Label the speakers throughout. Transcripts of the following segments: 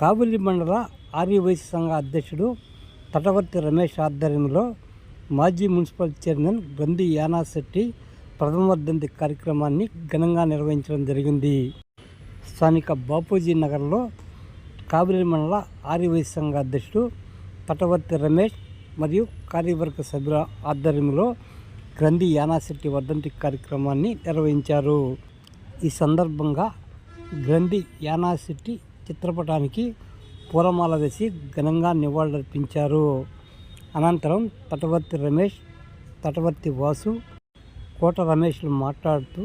Speaker 1: కాబూలి మండల ఆర్యవైశ్య సంఘ అధ్యక్షుడు తటవర్తి రమేష్ ఆధ్వర్యంలో మాజీ మున్సిపల్ చైర్మన్ గ్రంథి యానాశెట్టి ప్రథమ వర్ధంతి కార్యక్రమాన్ని ఘనంగా నిర్వహించడం జరిగింది. స్థానిక బాపూజీ నగర్లో కాబూలి మండల ఆర్యవైశ్య సంఘ అధ్యక్షుడు తటవర్తి రమేష్ మరియు కార్యవర్గ సభ్యుల ఆధ్వర్యంలో గ్రంథి యానాశెట్టి వర్ధంతి కార్యక్రమాన్ని నిర్వహించారు. ఈ సందర్భంగా గ్రంథి యానాశెట్టి చిత్రపటానికి పూలమాల వేసి ఘనంగా నివాళులర్పించారు. అనంతరం తటవర్తి రమేష్ తటవర్తి వాసు కోట రమేష్లు మాట్లాడుతూ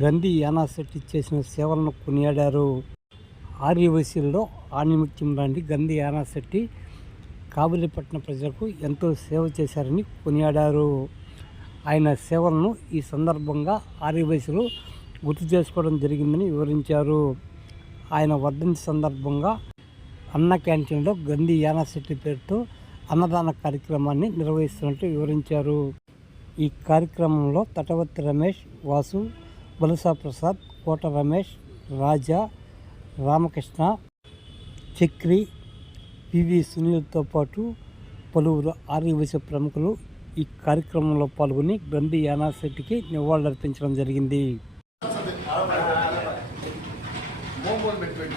Speaker 1: గ్రంథి యానాశెట్టి చేసిన సేవలను కొనియాడారు. ఆర్యవైసీల్లో ఆణిముత్యం లాంటి గంధి యానాశెట్టి కాబులిపట్నం ప్రజలకు ఎంతో సేవ చేశారని కొనియాడారు. ఆయన సేవలను ఈ సందర్భంగా ఆర్యవైసీలు గుర్తు చేసుకోవడం జరిగిందని వివరించారు. ఆయన వర్ధంతి సందర్భంగా అన్న క్యాంటీన్లో గంధి యానశెట్టి పేరుతో అన్నదాన కార్యక్రమాన్ని నిర్వహిస్తున్నట్టు వివరించారు. ఈ కార్యక్రమంలో తటవర్తి రమేష్ వాసు వలసా ప్రసాద్ కోట రమేష్ రాజా రామకృష్ణ చక్రి పివి సునీల్తో పాటు పలువురు ఆర్యవశ ప్రముఖులు ఈ కార్యక్రమంలో పాల్గొని గ్రంథి యానాశెట్టికి నివాళులర్పించడం జరిగింది
Speaker 2: తీసుకుని అందరూ తీసుకున్నారు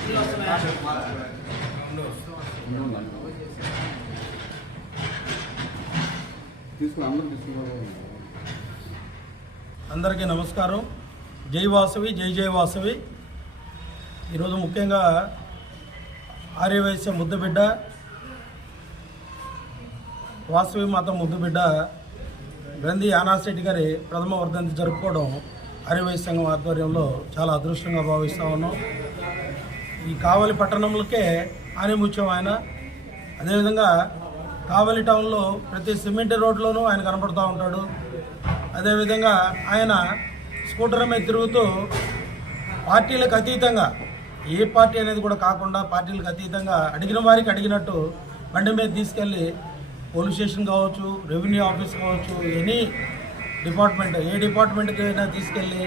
Speaker 3: అందరికీ నమస్కారం. జై వాసవి జై జై వాసవి. ఈరోజు ముఖ్యంగా ఆర్యవైశ్య ముద్దుబిడ్డ వాసవి మాత ముద్దుబిడ్డ గ్రంథి యానాశెట్టి గారి ప్రథమ వర్ధంతి జరుపుకోవడం ఆర్యవైశ్య సంఘం ఆధ్వర్యంలో చాలా అదృష్టంగా భావిస్తా ఉన్నాం. ఈ కావలి పట్టణంలోకే ఆనిముత్యం ఆయన. అదేవిధంగా కావలి టౌన్లో ప్రతి సిమెంట్ రోడ్లోనూ ఆయన కనపడుతూ ఉంటాడు. అదేవిధంగా ఆయన స్కూటర్ మీద తిరుగుతూ పార్టీలకు అతీతంగా ఏ పార్టీ అనేది కూడా కాకుండా పార్టీలకు అతీతంగా అడిగిన వారికి అడిగినట్టు బండి మీద తీసుకెళ్ళి పోలీస్ స్టేషన్ కావచ్చు రెవెన్యూ ఆఫీస్ కావచ్చు ఎనీ డిపార్ట్మెంట్ ఏ డిపార్ట్మెంట్కి అయినా తీసుకెళ్ళి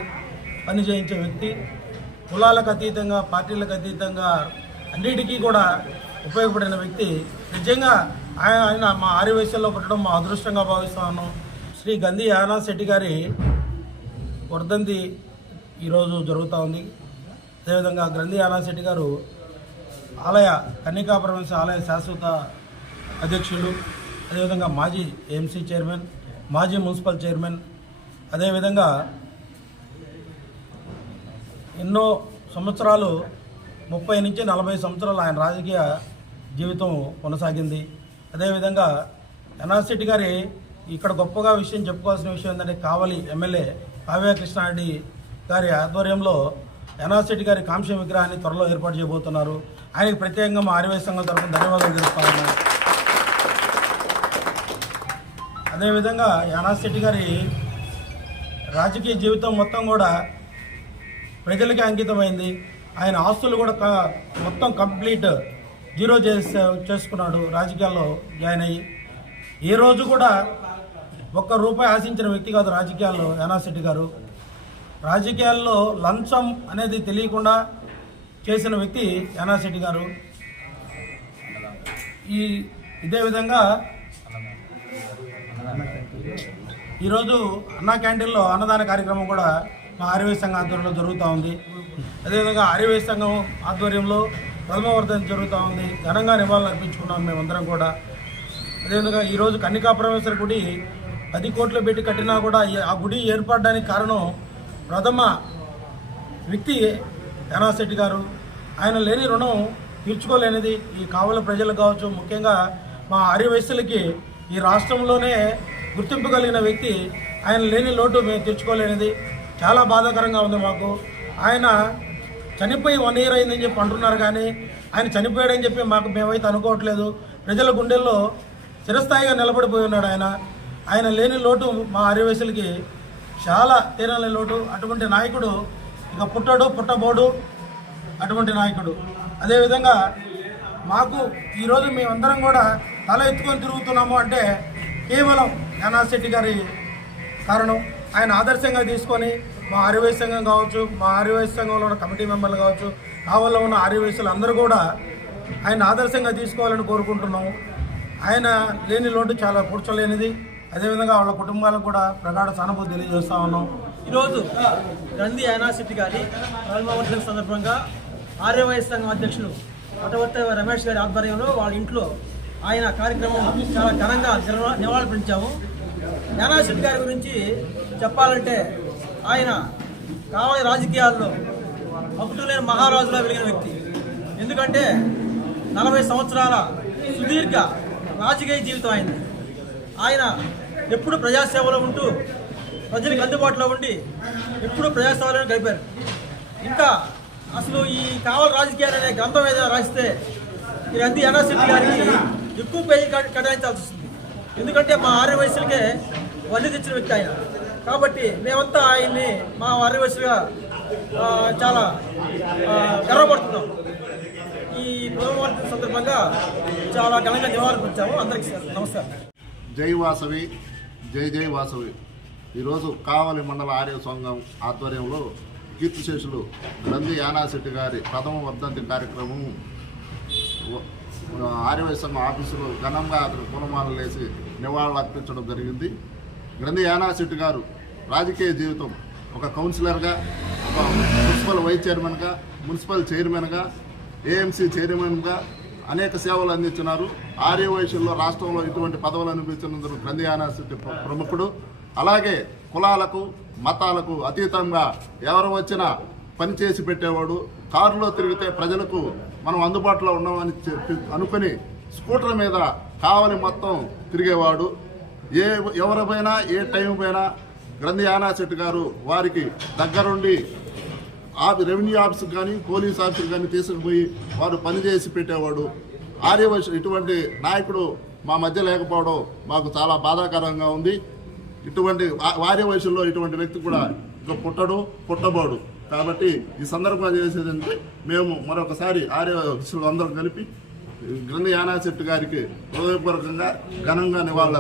Speaker 3: పని చేయించే వ్యక్తి. కులాలకు అతీతంగా పార్టీలకు అతీతంగా అన్నిటికీ కూడా ఉపయోగపడిన వ్యక్తి. నిజంగా ఆయన ఆయన మా ఆర్యవైశ్యంలో పుట్టడం మా అదృష్టంగా భావిస్తున్నాను. శ్రీ గంధి యానా శెట్టి గారి వర్ధంతి ఈరోజు జరుగుతూ ఉంది. అదేవిధంగా గ్రంథి యానా శెట్టి గారు ఆలయ కన్నికాపురమేశ్వర ఆలయ శాశ్వత అధ్యక్షుడు. అదేవిధంగా మాజీ ఏఎంసీ చైర్మన్ మాజీ మున్సిపల్ చైర్మన్. అదేవిధంగా ఎన్నో సంవత్సరాలు ముప్పై నుంచి నలభై సంవత్సరాలు ఆయన రాజకీయ జీవితం కొనసాగింది. అదేవిధంగా ఎన్ఆర్సిటి గారి ఇక్కడ గొప్పగా విషయం చెప్పుకోవాల్సిన విషయం ఏంటంటే కావలి ఎమ్మెల్యే కావ్య కృష్ణారెడ్డి గారి ఆధ్వర్యంలో ఎన్ఆర్సిటి గారి కాంస్య విగ్రహాన్ని త్వరలో ఏర్పాటు చేయబోతున్నారు. ఆయనకు ప్రత్యేకంగా మా ఆర్యవైశ్య సంఘం తరఫున ధన్యవాదాలు తెలుస్తా ఉన్నాను అదేవిధంగా ఎన్ఆర్సిటి గారి రాజకీయ జీవితం మొత్తం కూడా ప్రజలకే అంకితమైంది. ఆయన ఆస్తులు కూడా మొత్తం కంప్లీట్ జీరో చేసే చేసుకున్నాడు. రాజకీయాల్లో జాయిన్ అయ్యి. ఏ రోజు కూడా ఒక్క రూపాయి ఆశించిన వ్యక్తి కాదు రాజకీయాల్లో యానాశెట్టి గారు. రాజకీయాల్లో లంచం అనేది తెలియకుండా చేసిన వ్యక్తి యానాశెట్టి గారు. ఈ ఇదే విధంగా ఈరోజు అన్నా క్యాంటీన్లో అన్నదాన కార్యక్రమం కూడా మా ఆర్యవేశ సంఘం ఆధ్వర్యంలో జరుగుతూ ఉంది. అదేవిధంగా ఆర్యవై సంఘం ఆధ్వర్యంలో ప్రథమ వర్ధన జరుగుతూ ఉంది. ఘనంగా నివాళులు అర్పించుకున్నాం మేమందరం కూడా. అదేవిధంగా ఈరోజు కన్నికాపరమేశ్వర గుడి పది కోట్లు పెట్టి కట్టినా కూడా ఆ గుడి ఏర్పడడానికి కారణం ప్రథమ వ్యక్తి యానాశెట్టి గారు. ఆయన లేని రుణం తీర్చుకోలేనిది ఈ కావల ప్రజలకు కావచ్చు. ముఖ్యంగా మా ఆర్యవయస్సులకి ఈ రాష్ట్రంలోనే గుర్తింపు కలిగిన వ్యక్తి. ఆయన లేని లోటు మేము తీర్చుకోలేనిది. చాలా బాధాకరంగా ఉంది మాకు. ఆయన చనిపోయి వన్ ఇయర్ అయిందని చెప్పి అంటున్నారు కానీ ఆయన చనిపోయాడని చెప్పి మాకు మేమైతే అనుకోవట్లేదు. ప్రజల గుండెల్లో చిరస్థాయిగా నిలబడిపోయి ఉన్నాడు ఆయన. ఆయన లేని లోటు మా ఆర్యవేశులకి చాలా తీరని లోటు. అటువంటి నాయకుడు ఇక పుట్టడు పుట్టబోడు అటువంటి నాయకుడు. అదేవిధంగా మాకు ఈరోజు మేమందరం కూడా తల ఎత్తుకొని తిరుగుతున్నాము అంటే కేవలం యానాశెట్టి గారి కారణం. ఆయన ఆదర్శంగా తీసుకొని మా ఆర్యవై సంఘం కావచ్చు మా ఆర్యవై సంఘంలో ఉన్న కమిటీ మెంబర్లు కావచ్చు కావాలో ఉన్న ఆర్యవైశ్యులు అందరూ కూడా ఆయన ఆదర్శంగా తీసుకోవాలని కోరుకుంటున్నాము. ఆయన లేని లోటు చాలా కూర్చోలేనిది. అదేవిధంగా వాళ్ళ కుటుంబాలకు కూడా ప్రగాఢ సానుభూతి తెలియజేస్తా ఉన్నాం.
Speaker 4: ఈరోజు గంధీ యూనివర్సిటీ గారి ప్రారంభోత్సవం సందర్భంగా ఆర్యవైఎస్ సంఘం అధ్యక్షులు అటవర్త రమేష్ గారి ఆధ్వర్యంలో వాళ్ళ ఇంట్లో ఆయన కార్యక్రమం చాలా ఘనంగా నిర్వ- నివాళులర్పించాము. యూనివర్సిటీ గారి గురించి చెప్పాలంటే ఆయన కావాలి రాజకీయాల్లో అప్పులేని మహారాజులా వెలిగిన వ్యక్తి. ఎందుకంటే నలభై సంవత్సరాల సుదీర్ఘ రాజకీయ జీవితం అయింది ఆయన ఎప్పుడు ప్రజాసేవలో ఉంటూ ప్రజలకు అందుబాటులో ఉండి ఎప్పుడు ప్రజాసేవలను గడిపారు. ఇంకా అసలు ఈ కావల రాజకీయాలు అనే గ్రంథం ఏదైనా రాస్తే ఈ అంది ఎన్ఆర్సీ గారికి ఎక్కువ పేజీ కేటాయించాల్సి వస్తుంది. ఎందుకంటే మా ఆర్య వయసులకే వల్లి తెచ్చిన వ్యక్తి ఆయన. కాబట్టి మేమంతా ఆయన్ని మా ఆర్య చాలా గర్వపడుతున్నాం. ఈ ప్రథమ సందర్భంగా చాలా ఘనంగా నివారించాము అందరికీ నమస్కారం.
Speaker 5: జై వాసవి జై జై వాసవి. ఈరోజు కావలి మండల ఆర్య సంఘం ఆధ్వర్యంలో కీర్తిశేషులు గ్రంథి యానాశెట్టి గారి ప్రథమ వర్ధంతి కార్యక్రమం వ- ఆఫీసులో ఘనంగా అతను పూలమాలలు వేసి నివాళులు అర్పించడం జరిగింది. గ్రంథి యానాశెట్టి గారు రాజకీయ జీవితం. ఒక కౌన్సిలర్గా ఒక మున్సిపల్ వైస్ చైర్మన్గా మున్సిపల్ చైర్మన్గా ఏఎంసీ చైర్మన్గా అనేక సేవలు అందించినారు. ఆర్య వయసుల్లో రాష్ట్రంలో ఇటువంటి పదవులు అనిపించినందుకు గ్రంథి యానాశెట్టి ప్రముఖుడు. అలాగే కులాలకు మతాలకు అతీతంగా ఎవరు వచ్చినా పనిచేసి పెట్టేవాడు. కారులో తిరిగితే ప్రజలకు మనం అందుబాటులో ఉన్నామని చెప్పి అనుకుని స్కూటర్ మీద కావలి మొత్తం తిరిగేవాడు. ఏ ఎవరిపైనా ఏ టైం పైన గ్రంథి యానాశెట్టి గారు వారికి దగ్గరుండి ఆ రెవెన్యూ ఆఫీస్ కానీ పోలీస్ ఆఫీస్కి కానీ తీసుకుపోయి వారు పనిచేసి పెట్టేవాడు. ఆర్యవైశ్య ఇటువంటి నాయకుడు మా మధ్య లేకపోవడం మాకు చాలా బాధాకరంగా ఉంది. ఇటువంటి వా- వయసులో ఇటువంటి వ్యక్తి కూడా ఇక పుట్టడు పుట్టబోడు. కాబట్టి ఈ సందర్భంగా చేసేదంటే మేము మరొకసారి ఆర్య అందరం కలిపి గ్రంథ యానాశెట్టి గారికి హృదయపూర్వకంగా ఘనంగా నివాళులు